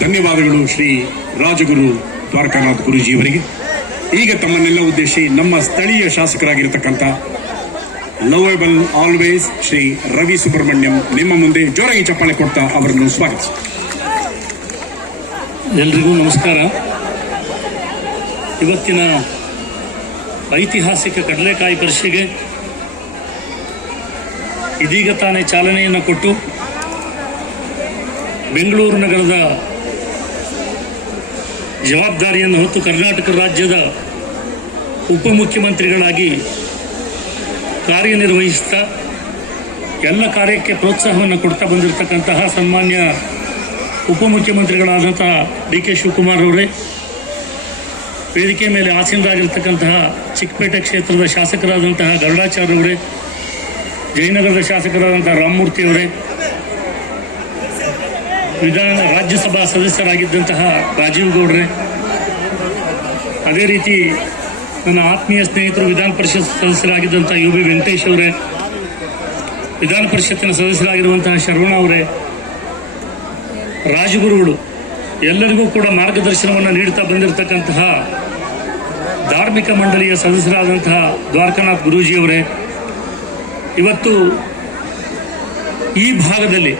ಧನ್ಯವಾದಗಳು ಶ್ರೀ ರಾಜಗುರು ದ್ವಾರಕಾನಾಥ್ ಗುರುಜಿಯವರಿಗೆ ಈಗ ತಮ್ಮನ್ನೆಲ್ಲ ಉದ್ದೇಶಿ ನಮ್ಮ ಸ್ಥಳೀಯ ಶಾಸಕರಾಗಿರ್ತಕ್ಕಂಥ ಲವಬಲ್ ಆಲ್ವೇಸ್ ಶ್ರೀ ರವಿ ಸುಬ್ರಹ್ಮಣ್ಯಂ ನಿಮ್ಮ ಮುಂದೆ ಜೋರಾಗಿ ಚಪ್ಪಾಳೆ ಕೊಡ್ತಾ ಅವರನ್ನು ಸ್ವಾಗತಿಸಿ. ಎಲ್ರಿಗೂ ನಮಸ್ಕಾರ. ಇವತ್ತಿನ ಐತಿಹಾಸಿಕ ಕಡಲೆಕಾಯಿ ಕೃಷಿಗೆ ಇದೀಗ ತಾನೇ ಚಾಲನೆಯನ್ನು ಕೊಟ್ಟು ಬೆಂಗಳೂರು ನಗರದ ಜವಾಬ್ದಾರಿಯನ್ನು ಹೊತ್ತು ಕರ್ನಾಟಕ ರಾಜ್ಯದ ಉಪಮುಖ್ಯಮಂತ್ರಿಗಳಾಗಿ ಕಾರ್ಯನಿರ್ವಹಿಸ್ತಾ ಎಲ್ಲ ಕಾರ್ಯಕ್ಕೆ ಪ್ರೋತ್ಸಾಹವನ್ನು ಕೊಡ್ತಾ ಬಂದಿರತಕ್ಕಂತಹ ಸನ್ಮಾನ್ಯ ಉಪಮುಖ್ಯಮಂತ್ರಿಗಳಾದಂತಹ ಡಿ ಕೆ ಶಿವಕುಮಾರ್ ಅವರೇ, ವೇದಿಕೆ ಮೇಲೆ ಆಸೀನರಾಗಿರ್ತಕ್ಕಂತಹ ಚಿಕ್ಕಪೇಟೆ ಕ್ಷೇತ್ರದ ಶಾಸಕರಾದಂತಹ ಗರುಡಾಚಾರ್ಯವರೇ ಜಯನಗರದ ಶಾಸಕರಾದಂತಹ ರಾಮಮೂರ್ತಿ ಅವರೇ ವಿಧಾನ ರಾಜ್ಯಸಭಾ ಸದಸ್ಯರಾಗಿದ್ದಂತಹ ರಾಜೀವ್ ಗೌಡ್ರೆ, ಅದೇ ರೀತಿ ನನ್ನ ಆತ್ಮೀಯ ಸ್ನೇಹಿತರು ವಿಧಾನ ಪರಿಷತ್ ಸದಸ್ಯರಾಗಿದ್ದಂಥ ಯು ಬಿ ವೆಂಕಟೇಶ್ ಅವರೇ, ವಿಧಾನ ಪರಿಷತ್ತಿನ ಸದಸ್ಯರಾಗಿರುವಂತಹ ಶರವಣ ಅವರೇ, ರಾಜಗುರುಗಳು, ಎಲ್ಲರಿಗೂ ಕೂಡ ಮಾರ್ಗದರ್ಶನವನ್ನು ನೀಡುತ್ತಾ ಬಂದಿರತಕ್ಕಂತಹ ಧಾರ್ಮಿಕ ಮಂಡಳಿಯ ಸದಸ್ಯರಾದಂತಹ ದ್ವಾರಕಾನಾಥ್ ಗುರೂಜಿಯವರೇ ಇವತ್ತು ಈ ಭಾಗದಲ್ಲಿ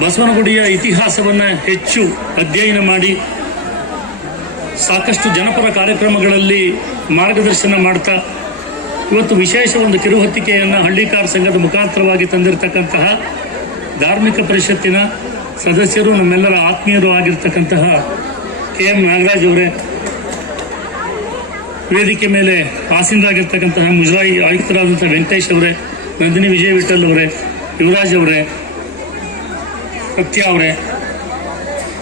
ಬಸವನಗುಡಿಯ ಇತಿಹಾಸವನ್ನು ಹೆಚ್ಚು ಅಧ್ಯಯನ ಮಾಡಿ ಸಾಕಷ್ಟು ಜನಪರ ಕಾರ್ಯಕ್ರಮಗಳಲ್ಲಿ ಮಾರ್ಗದರ್ಶನ ಮಾಡ್ತಾ, ಇವತ್ತು ವಿಶೇಷ ಒಂದು ಕಿರುಹೊತ್ತಿಕೆಯನ್ನು ಹಳ್ಳಿಕಾರ್ ಸಂಘದ ಮುಖಾಂತರವಾಗಿ ತಂದಿರತಕ್ಕಂತಹ ಧಾರ್ಮಿಕ ಪರಿಷತ್ತಿನ ಸದಸ್ಯರು, ನಮ್ಮೆಲ್ಲರ ಆತ್ಮೀಯರು ಆಗಿರ್ತಕ್ಕಂತಹ ಕೆ ಎಂ ನಾಗರಾಜ್ ಅವರೇ, ವೇದಿಕೆ ಮೇಲೆ ಆಸೀನರಾಗಿರ್ತಕ್ಕಂತಹ ಮುಜರಾಯಿ ಆಯುಕ್ತರಾದಂಥ ವೆಂಕಟೇಶ್ ಅವರೇ, ನಂದಿನಿ ವಿಜಯ ವಿಠಲ್ ಅವರೇ, ಯುವರಾಜ್ ಅವರೇ ಸತ್ಯ ಅವರೇ.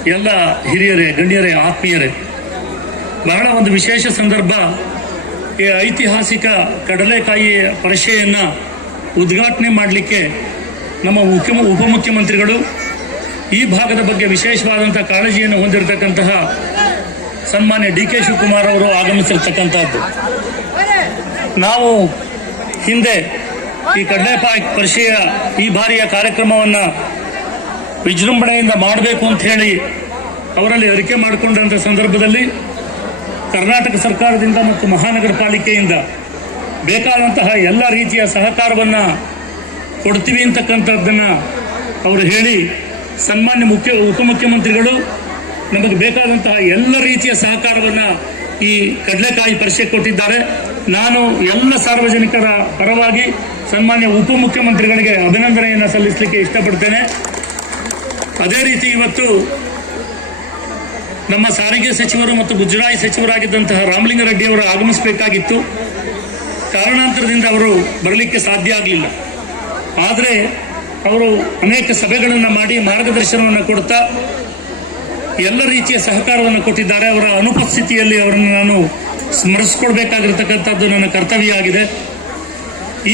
ಎಲ್ಲ ಹಿರಿಯರೇ, ಗಣ್ಯರೇ, ಆತ್ಮೀಯರೇ. ಬಹಳ ಒಂದು ವಿಶೇಷ ಸಂದರ್ಭ. ಈ ಐತಿಹಾಸಿಕ ಕಡಲೆಕಾಯಿ ಪರಿಷೆಯನ್ನು ಉದ್ಘಾಟನೆ ಮಾಡಲಿಕ್ಕೆ ನಮ್ಮ ಮುಖ್ಯ ಉಪಮುಖ್ಯಮಂತ್ರಿಗಳು ಈ ಭಾಗದ ಬಗ್ಗೆ ವಿಶೇಷವಾದಂಥ ಕಾಳಜಿಯನ್ನು ಹೊಂದಿರತಕ್ಕಂತಹ ಸನ್ಮಾನ್ಯ ಡಿ ಕೆ ಶಿವಕುಮಾರ್ ಅವರು ಆಗಮಿಸಿರ್ತಕ್ಕಂಥದ್ದು. ನಾವು ಹಿಂದೆ ಈ ಕಡಲೆಕಾಯಿ ಪರಿಷೆಯ ಈ ಬಾರಿಯ ಕಾರ್ಯಕ್ರಮವನ್ನು ವಿಜೃಂಭಣೆಯಿಂದ ಮಾಡಬೇಕು ಅಂತ ಹೇಳಿ ಅವರಲ್ಲಿ ಅರಿಕೆ ಮಾಡಿಕೊಂಡಂಥ ಸಂದರ್ಭದಲ್ಲಿ ಕರ್ನಾಟಕ ಸರ್ಕಾರದಿಂದ ಮತ್ತು ಮಹಾನಗರ ಪಾಲಿಕೆಯಿಂದ ಬೇಕಾದಂತಹ ಎಲ್ಲ ರೀತಿಯ ಸಹಕಾರವನ್ನು ಕೊಡ್ತೀವಿ ಅಂತಕ್ಕಂಥದ್ದನ್ನು ಅವರು ಹೇಳಿ ಸನ್ಮಾನ್ಯ ಮುಖ್ಯ ಉಪಮುಖ್ಯಮಂತ್ರಿಗಳು ನಮಗೆ ಬೇಕಾದಂತಹ ಎಲ್ಲ ರೀತಿಯ ಸಹಕಾರವನ್ನು ಈ ಕಡಲೆಕಾಯಿ ಪರಿಷೆ ಕೊಟ್ಟಿದ್ದಾರೆ. ನಾನು ಎಲ್ಲ ಸಾರ್ವಜನಿಕರ ಪರವಾಗಿ ಸನ್ಮಾನ್ಯ ಉಪಮುಖ್ಯಮಂತ್ರಿಗಳಿಗೆ ಅಭಿನಂದನೆಯನ್ನು ಸಲ್ಲಿಸಲಿಕ್ಕೆ ಇಷ್ಟಪಡ್ತೇನೆ. ಅದೇ ರೀತಿ ಇವತ್ತು ನಮ್ಮ ಸಾರಿಗೆ ಸಚಿವರು ಮತ್ತು ಮುಜರಾಯಿ ಸಚಿವರಾಗಿದ್ದಂತಹ ರಾಮಲಿಂಗಾರೆಡ್ಡಿ ಅವರು ಆಗಮಿಸಬೇಕಾಗಿತ್ತು. ಕಾರಣಾಂತರದಿಂದ ಅವರು ಬರಲಿಕ್ಕೆ ಸಾಧ್ಯ ಆಗಲಿಲ್ಲ. ಆದರೆ ಅವರು ಅನೇಕ ಸಭೆಗಳನ್ನು ಮಾಡಿ ಮಾರ್ಗದರ್ಶನವನ್ನು ಕೊಡ್ತಾ ಎಲ್ಲ ರೀತಿಯ ಸಹಕಾರವನ್ನು ಕೊಟ್ಟಿದ್ದಾರೆ. ಅವರ ಅನುಪಸ್ಥಿತಿಯಲ್ಲಿ ಅವರನ್ನು ನಾನು ಸ್ಮರಿಸ್ಕೊಳ್ಬೇಕಾಗಿರ್ತಕ್ಕಂಥದ್ದು ನನ್ನ ಕರ್ತವ್ಯ ಆಗಿದೆ.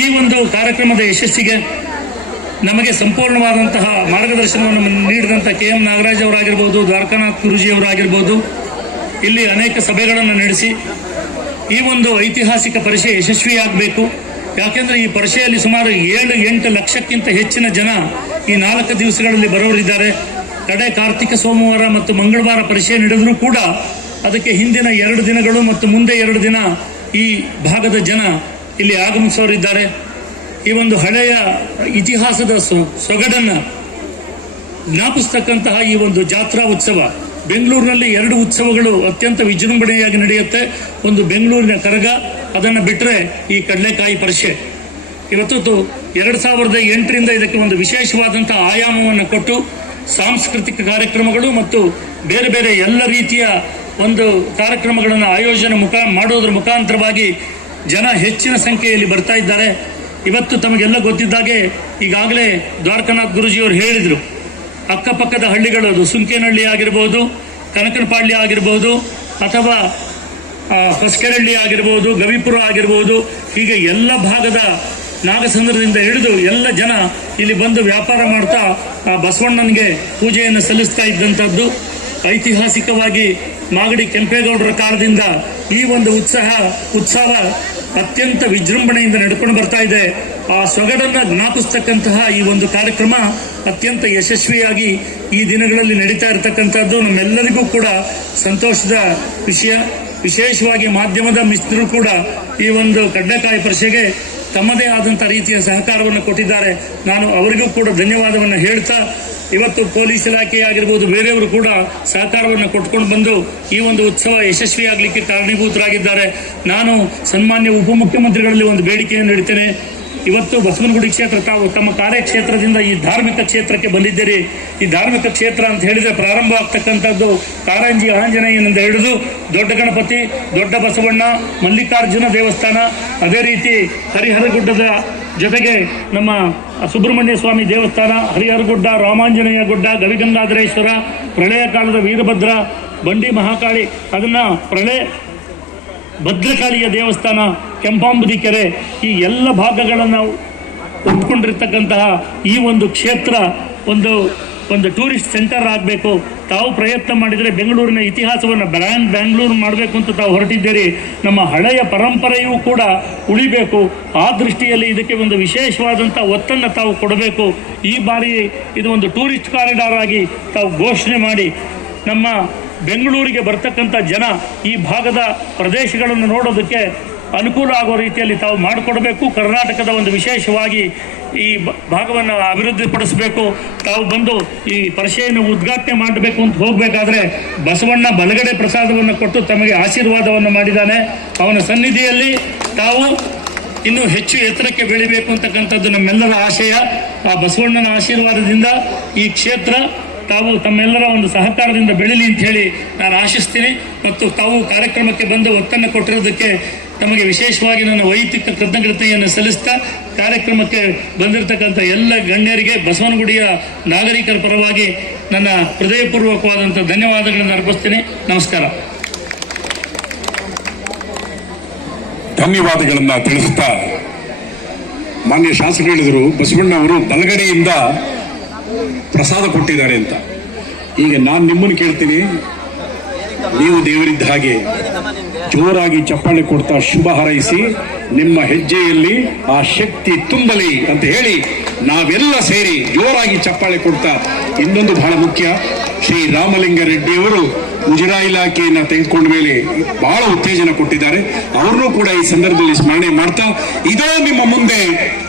ಈ ಒಂದು ಕಾರ್ಯಕ್ರಮದ ಯಶಸ್ಸಿಗೆ ನಮಗೆ ಸಂಪೂರ್ಣವಾದಂತಹ ಮಾರ್ಗದರ್ಶನವನ್ನು ನೀಡಿದಂಥ ಕೆ ಎಂ ನಾಗರಾಜ್ ಅವರಾಗಿರ್ಬೋದು, ದ್ವಾರಕಾನಾಥ್ ಗುರುಜಿ ಅವರಾಗಿರ್ಬೋದು, ಇಲ್ಲಿ ಅನೇಕ ಸಭೆಗಳನ್ನು ನಡೆಸಿ ಈ ಒಂದು ಐತಿಹಾಸಿಕ ಪರಿಷೆ ಯಶಸ್ವಿಯಾಗಬೇಕು. ಯಾಕೆಂದರೆ ಈ ಪರಿಷೆಯಲ್ಲಿ ಸುಮಾರು ಏಳು ಎಂಟು ಲಕ್ಷಕ್ಕಿಂತ ಹೆಚ್ಚಿನ ಜನ ಈ ನಾಲ್ಕು ದಿವಸಗಳಲ್ಲಿ ಬರೋರಿದ್ದಾರೆ. ಕಡೆ ಕಾರ್ತಿಕ ಸೋಮವಾರ ಮತ್ತು ಮಂಗಳವಾರ ಪರಿಷೆ ನಡೆದರೂ ಕೂಡ ಅದಕ್ಕೆ ಹಿಂದಿನ ಎರಡು ದಿನಗಳು ಮತ್ತು ಮುಂದೆ ಎರಡು ದಿನ ಈ ಭಾಗದ ಜನ ಇಲ್ಲಿ ಆಗಮಿಸೋರಿದ್ದಾರೆ. ಈ ಒಂದು ಹಳೆಯ ಇತಿಹಾಸದ ಸೊಗಡನ್ನ ಜ್ಞಾಪಿಸ್ತಕ್ಕಂತಹ ಈ ಒಂದು ಜಾತ್ರಾ ಉತ್ಸವ ಬೆಂಗಳೂರಿನಲ್ಲಿ ಎರಡು ಉತ್ಸವಗಳು ಅತ್ಯಂತ ವಿಜೃಂಭಣೆಯಾಗಿ ನಡೆಯುತ್ತೆ. ಒಂದು ಬೆಂಗಳೂರಿನ ಕರಗ, ಅದನ್ನು ಬಿಟ್ಟರೆ ಈ ಕಡಲೆಕಾಯಿ ಪರಿಷೆ. ಇವತ್ತು ಎರಡು ಸಾವಿರದ ಎಂಟರಿಂದ ಇದಕ್ಕೆ ಒಂದು ವಿಶೇಷವಾದಂಥ ಆಯಾಮವನ್ನು ಕೊಟ್ಟು ಸಾಂಸ್ಕೃತಿಕ ಕಾರ್ಯಕ್ರಮಗಳು ಮತ್ತು ಬೇರೆ ಬೇರೆ ಎಲ್ಲ ರೀತಿಯ ಒಂದು ಕಾರ್ಯಕ್ರಮಗಳನ್ನು ಆಯೋಜನೆ ಮುಖ, ಮಾಡೋದ್ರ ಮುಖಾಂತರವಾಗಿ ಜನ ಹೆಚ್ಚಿನ ಸಂಖ್ಯೆಯಲ್ಲಿ ಬರ್ತಾ ಇದ್ದಾರೆ. ಇವತ್ತು ತಮಗೆಲ್ಲ ಗೊತ್ತಿದ್ದಾಗೆ ಈಗಾಗಲೇ ದ್ವಾರಕನಾಥ್ ಗುರುಜಿಯವರು ಹೇಳಿದರು. ಅಕ್ಕಪಕ್ಕದ ಹಳ್ಳಿಗಳದು ಸುಂಕೇನಹಳ್ಳಿ ಆಗಿರ್ಬೋದು ಕನಕನಪಾಳ್ಯ ಆಗಿರ್ಬೋದು, ಅಥವಾ ಹೊಸಕೆರಳ್ಳಿ ಆಗಿರ್ಬೋದು, ಗವಿಪುರ ಆಗಿರ್ಬೋದು, ಹೀಗೆ ಎಲ್ಲ ಭಾಗದ ನಾಗಸಂದ್ರದಿಂದ ಹಿಡಿದು ಎಲ್ಲ ಜನ ಇಲ್ಲಿ ಬಂದು ವ್ಯಾಪಾರ ಮಾಡ್ತಾ, ಆ ಬಸವಣ್ಣನಿಗೆ ಪೂಜೆಯನ್ನು ಸಲ್ಲಿಸ್ತಾ ಇದ್ದಂಥದ್ದು. ಐತಿಹಾಸಿಕವಾಗಿ ಮಾಗಡಿ ಕೆಂಪೇಗೌಡರ ಕಾಲದಿಂದ ಈ ಒಂದು ಉತ್ಸಾಹ, ಉತ್ಸವ ಅತ್ಯಂತ ವಿಜೃಂಭಣೆಯಿಂದ ನಡ್ಕೊಂಡು ಬರ್ತಾ ಇದೆ. ಆ ಸೊಗಡನ್ನ ಜ್ಞಾಪಿಸ್ತಕ್ಕಂತಹ ಈ ಒಂದು ಕಾರ್ಯಕ್ರಮ ಅತ್ಯಂತ ಯಶಸ್ವಿಯಾಗಿ ಈ ದಿನಗಳಲ್ಲಿ ನಡೀತಾ ಇರತಕ್ಕಂಥದ್ದು. ನಮ್ಮೆಲ್ಲರಿಗೂ ಕೂಡ ಸಂತೋಷದ ವಿಷಯ. ವಿಶೇಷವಾಗಿ ಮಾಧ್ಯಮದ ಮಿತ್ರರು ಕೂಡ ಈ ಒಂದು ಕಡ್ಡಕಾಯಿ ಪರಿಷೆಗೆ ತಮ್ಮದೇ ಆದಂಥ ರೀತಿಯ ಸಹಕಾರವನ್ನು ಕೊಟ್ಟಿದ್ದಾರೆ. ನಾನು ಅವರಿಗೂ ಕೂಡ ಧನ್ಯವಾದವನ್ನು ಹೇಳ್ತಾ ಇವತ್ತು ಪೊಲೀಸ್ ಇಲಾಖೆ ಆಗಿರ್ಬೋದು ಬೇರೆಯವರು ಕೂಡ ಸಹಕಾರವನ್ನು ಕೊಟ್ಕೊಂಡು ಬಂದು ಈ ಒಂದು ಉತ್ಸವ ಯಶಸ್ವಿಯಾಗಲಿಕ್ಕೆ ಕಾರಣೀಭೂತರಾಗಿದ್ದಾರೆ. ನಾನು ಸನ್ಮಾನ್ಯ ಉಪಮುಖ್ಯಮಂತ್ರಿಗಳಲ್ಲಿ ಒಂದು ಬೇಡಿಕೆಯನ್ನು ಇಡ್ತೇನೆ. ಇವತ್ತು ಬಸವನಗುಡಿ ಕ್ಷೇತ್ರ ತಾವು ತಮ್ಮ ಕಾರ್ಯಕ್ಷೇತ್ರದಿಂದ ಈ ಧಾರ್ಮಿಕ ಕ್ಷೇತ್ರಕ್ಕೆ ಬಂದಿದ್ದೀರಿ. ಈ ಧಾರ್ಮಿಕ ಕ್ಷೇತ್ರ ಅಂತ ಹೇಳಿದ್ರೆ ಪ್ರಾರಂಭ ಆಗ್ತಕ್ಕಂಥದ್ದು ಕಾರಂಜಿ ಆಂಜನೇಯನಿಂದ ಹಿಡಿದು ದೊಡ್ಡ ಗಣಪತಿ, ದೊಡ್ಡ ಬಸವಣ್ಣ, ಮಲ್ಲಿಕಾರ್ಜುನ ದೇವಸ್ಥಾನ. ಅದೇ ರೀತಿ ಹರಿಹರಗುಡ್ಡದ ಜೊತೆಗೆ ನಮ್ಮ ಸುಬ್ರಹ್ಮಣ್ಯ ಸ್ವಾಮಿ ದೇವಸ್ಥಾನ, ಹರಿಹರಗುಡ್ಡ, ರಾಮಾಂಜನೇಯ ಗುಡ್ಡ, ಗವಿಗಂಗಾಧರೇಶ್ವರ, ಪ್ರಳಯ ಕಾಲದ ವೀರಭದ್ರ, ಬಂಡಿ ಮಹಾಕಾಳಿ, ಅದನ್ನ ಪ್ರಳಯ ಭದ್ರಕಾಳಿಯ ದೇವಸ್ಥಾನ, ಕೆಂಪಾಂಬುದಿ ಕೆರೆ, ಈ ಎಲ್ಲ ಭಾಗಗಳನ್ನು ಉಟ್ಕೊಂಡಿರ್ತಕ್ಕಂತಹ ಈ ಒಂದು ಕ್ಷೇತ್ರ, ಒಂದು ಒಂದು ಟೂರಿಸ್ಟ್ ಸೆಂಟರ್ ಆಗಬೇಕು. ತಾವು ಪ್ರಯತ್ನ ಮಾಡಿದರೆ ಬೆಂಗಳೂರಿನ ಇತಿಹಾಸವನ್ನು ಬ್ರ್ಯಾಂಡ್ ಬ್ಯಾಂಗ್ಳೂರು ಮಾಡಬೇಕು ಅಂತ ತಾವು ಹೊರಟಿದ್ದೀರಿ. ನಮ್ಮ ಹಳೆಯ ಪರಂಪರೆಯೂ ಕೂಡ ಉಳಿಬೇಕು. ಆ ದೃಷ್ಟಿಯಲ್ಲಿ ಇದಕ್ಕೆ ಒಂದು ವಿಶೇಷವಾದಂಥ ಒತ್ತನ್ನು ತಾವು ಕೊಡಬೇಕು. ಈ ಬಾರಿ ಇದು ಒಂದು ಟೂರಿಸ್ಟ್ ಕಾರಿಡಾರ್ ಆಗಿ ತಾವು ಘೋಷಣೆ ಮಾಡಿ ನಮ್ಮ ಬೆಂಗಳೂರಿಗೆ ಬರ್ತಕ್ಕಂಥ ಜನ ಈ ಭಾಗದ ಪ್ರದೇಶಗಳನ್ನು ನೋಡೋದಕ್ಕೆ ಅನುಕೂಲ ಆಗೋ ರೀತಿಯಲ್ಲಿ ತಾವು ಮಾಡಿಕೊಡಬೇಕು. ಕರ್ನಾಟಕದ ಒಂದು ವಿಶೇಷವಾಗಿ ಈ ಭಾಗವನ್ನು ಅಭಿವೃದ್ಧಿಪಡಿಸಬೇಕು. ತಾವು ಬಂದು ಈ ಪರಿಷೆಯನ್ನು ಉದ್ಘಾಟನೆ ಮಾಡಬೇಕು ಅಂತ ಹೋಗಬೇಕಾದ್ರೆ ಬಸವಣ್ಣ ಬಲಗಡೆ ಪ್ರಸಾದವನ್ನು ಕೊಟ್ಟು ತಮಗೆ ಆಶೀರ್ವಾದವನ್ನು ಮಾಡಿದ್ದಾನೆ. ಅವನ ಸನ್ನಿಧಿಯಲ್ಲಿ ತಾವು ಇನ್ನೂ ಹೆಚ್ಚು ಎತ್ತರಕ್ಕೆ ಬೆಳಿಬೇಕು ಅಂತಕ್ಕಂಥದ್ದು ನಮ್ಮೆಲ್ಲರ ಆಶಯ. ಆ ಬಸವಣ್ಣನ ಆಶೀರ್ವಾದದಿಂದ ಈ ಕ್ಷೇತ್ರ ತಾವು ತಮ್ಮೆಲ್ಲರ ಒಂದು ಸಹಕಾರದಿಂದ ಬೆಳಿಲಿ ಅಂತ ಹೇಳಿ ನಾನು ಆಶಿಸ್ತೀನಿ. ಮತ್ತು ತಾವು ಕಾರ್ಯಕ್ರಮಕ್ಕೆ ಬಂದು ಒತ್ತನ್ನು ಕೊಟ್ಟಿರೋದಕ್ಕೆ ತಮಗೆ ವಿಶೇಷವಾಗಿ ನನ್ನ ವೈಯಕ್ತಿಕ ಕೃತಜ್ಞತೆಯನ್ನು ಸಲ್ಲಿಸ್ತಾ ಕಾರ್ಯಕ್ರಮಕ್ಕೆ ಬಂದಿರತಕ್ಕಂಥ ಎಲ್ಲ ಗಣ್ಯರಿಗೆ ಬಸವನಗುಡಿಯ ನಾಗರಿಕರ ಪರವಾಗಿ ನನ್ನ ಹೃದಯಪೂರ್ವಕವಾದಂಥ ಧನ್ಯವಾದಗಳನ್ನು ಅರ್ಪಿಸ್ತೀನಿ. ನಮಸ್ಕಾರ. ಧನ್ಯವಾದಗಳನ್ನು ತಿಳಿಸುತ್ತಾ ಮಾನ್ಯ ಶಾಸಕರು ಹೇಳಿದರು, ಬಸವಣ್ಣ ಅವರು ಬಲಗಡೆಯಿಂದ ಪ್ರಸಾದ ಕೊಟ್ಟಿದ್ದಾರೆ ಅಂತ. ಈಗ ನಾನು ನಿಮ್ಮನ್ನು ಕೇಳ್ತೀನಿ. ನೀವು ದೇವರಿದ್ದ ಹಾಗೆ ಜೋರಾಗಿ ಚಪ್ಪಾಳೆ ಕೊಡ್ತಾ ಶುಭ ಹಾರೈಸಿ, ನಿಮ್ಮ ಹೆಜ್ಜೆಯಲ್ಲಿ ಆ ಶಕ್ತಿ ತುಂಬಲಿ ಅಂತ ಹೇಳಿ ನಾವೆಲ್ಲ ಸೇರಿ ಜೋರಾಗಿ ಚಪ್ಪಾಳೆ ಕೊಡ್ತಾ, ಇನ್ನೊಂದು ಬಹಳ ಮುಖ್ಯ, ಶ್ರೀ ರಾಮಲಿಂಗ ರೆಡ್ಡಿಯವರು ಮುಜರಾ ಇಲಾಖೆಯನ್ನ ತೆಗೆದುಕೊಂಡ ಮೇಲೆ ಬಹಳ ಉತ್ತೇಜನ ಕೊಟ್ಟಿದ್ದಾರೆ. ಅವ್ರನ್ನೂ ಕೂಡ ಈ ಸಂದರ್ಭದಲ್ಲಿ ಸ್ಮರಣೆ ಮಾಡ್ತಾ, ಇದೋ ನಿಮ್ಮ ಮುಂದೆ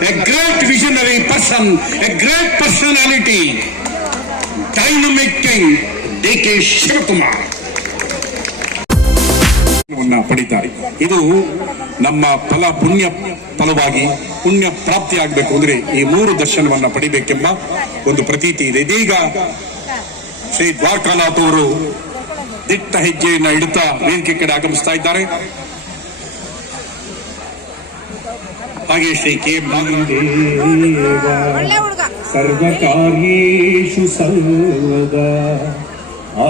a great visionary person a great personality dynamic king D K Shivakumar ಪಡಿತಾರೆ. ಇದು ನಮ್ಮ ಫಲ ಪುಣ್ಯ ಫಲವಾಗಿ ಪುಣ್ಯ ಪ್ರಾಪ್ತಿ ಆಗಬೇಕು ಅಂದ್ರೆ ಈ ಮೂರು ದರ್ಶನವನ್ನ ಪಡಿಬೇಕೆಂಬ ಒಂದು ಪ್ರತೀತಿ ಇದೆ. ಇದೀಗ ಶ್ರೀ ದ್ವಾರಕಾನಾಥ್ ಅವರು ದಿಟ್ಟ ಹೆಜ್ಜೆಯನ್ನ ಇಡುತ್ತಾ ವೇದಿಕೆ ಕಡೆ ಆಗಮಿಸ್ತಾ ಇದ್ದಾರೆ. ಹಾಗೆ ಶ್ರೀ ಕೆ. ಸರ್ವಕಾರ್ಯೇಷು ಸರ್ವದಾ ಆ